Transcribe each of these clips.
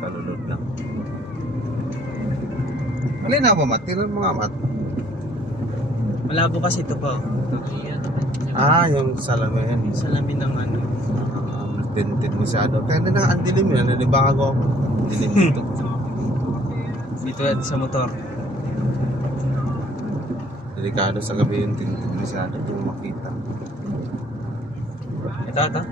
kalulod lang. Alin na ba, Mat? Tinan mo nga, Mat. Malabo kasi ito pa. Yung salamin. Salamin ng ano. Tintin masyado. Kaya na ang dilim yun. Nalibago ako. Dilim dito. Dito yan sa motor. Delikado sa gabi yung tintin masyado. Hindi mo makita. Ito.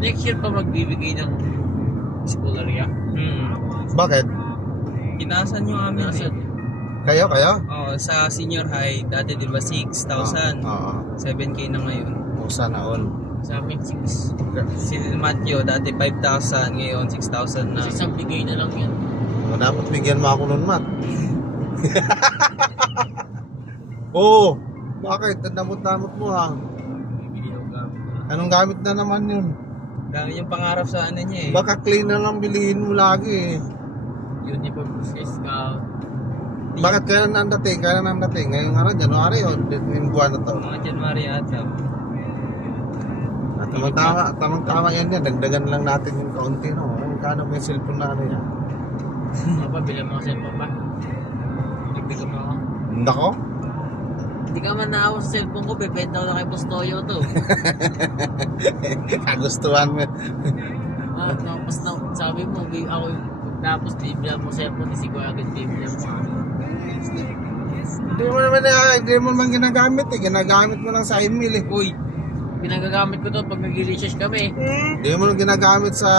Next year pa magbibigay ng scholarya. Bakit? Inaasan yung amin eh. Kayo? Oh, sa senior high, dati di ba 6,000? Oo. 7K na ngayon. O sana all. Sa amin 6. Si Matthew, dati 5,000, ngayon 6,000 na. Isang bigay na lang yan. Dapat bigyan mo ako nun, Mat. Oo. Bakit? Damot-damot mo ha. Bibili ng gamit. Anong gamit na naman yun? Dami yung pangarap sa ano niya eh. Baka clean na lang bilihin mo lagi eh. Uniform scout. Bakit kailan ang dating? Ngayong araw, January o yung buwan na to? Mga January ata. Tamang-tama yan yan. Dagdagan lang natin yung kaunti, no? Kano may cellphone na ano yan? Mapabila mo kasi pa ba? Ibigay mo ako. Nako? Hindi ka man naawa sa cellphone ko, bebenta ko na kay Postoyo to. Kagustuhan mo. Tapos sabi mo, ako tapos bibila mo cellphone, si Kuya agad bibila mo. Hindi mo naman ginagamit eh. Ginagamit mo lang sa email eh. Uy, pinagagamit ko to pag nag-research kami. Hindi mo lang ginagamit sa...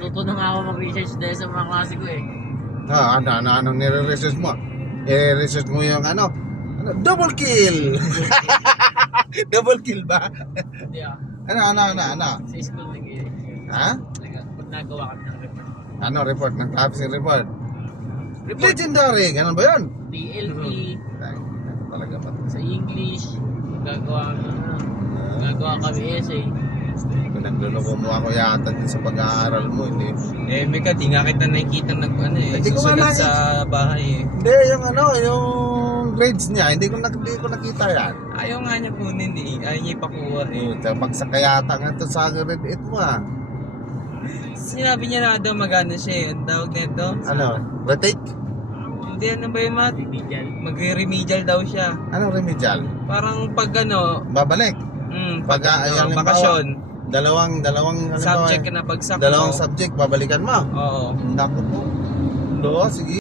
Natuto na nga ako mag-research dahil sa mga klase ko eh. Anong nire-research mo? I-research mo yung double kill! Double kill ba? Hindi ah. Ano? Sa school Ha? pag nagawa kami ng report. Ano report? Ng traffic report? Legendary! Ganun ba yun? TLP, Talaga ba? sa English, gagawa kami essay. Pinagluloko mo ako yata din sa pag-aaral mo, hindi. Eh, Mika, di nga kita nakikita Hindi ko susulat nga sa bahay eh. Hindi, yung grades niya, hindi ko nakita yan. Ayaw nga niya kunin eh. Ayaw niya ipakuha eh. Pagsakayata nga ito sa grade 8 mo ah. Sinabi niya na daw magano siya eh. Ang tawag nito? Ano? Retake? Hindi, ano ba yung Mat? Remedial. Magre-remedial daw siya. Anong remedial? Parang pag ano, Babalik? pag yung bakasyon, Dalawang subject na pagsakto. Dalawang subject, babalikan mo. Oo. Naku po. Do, sige.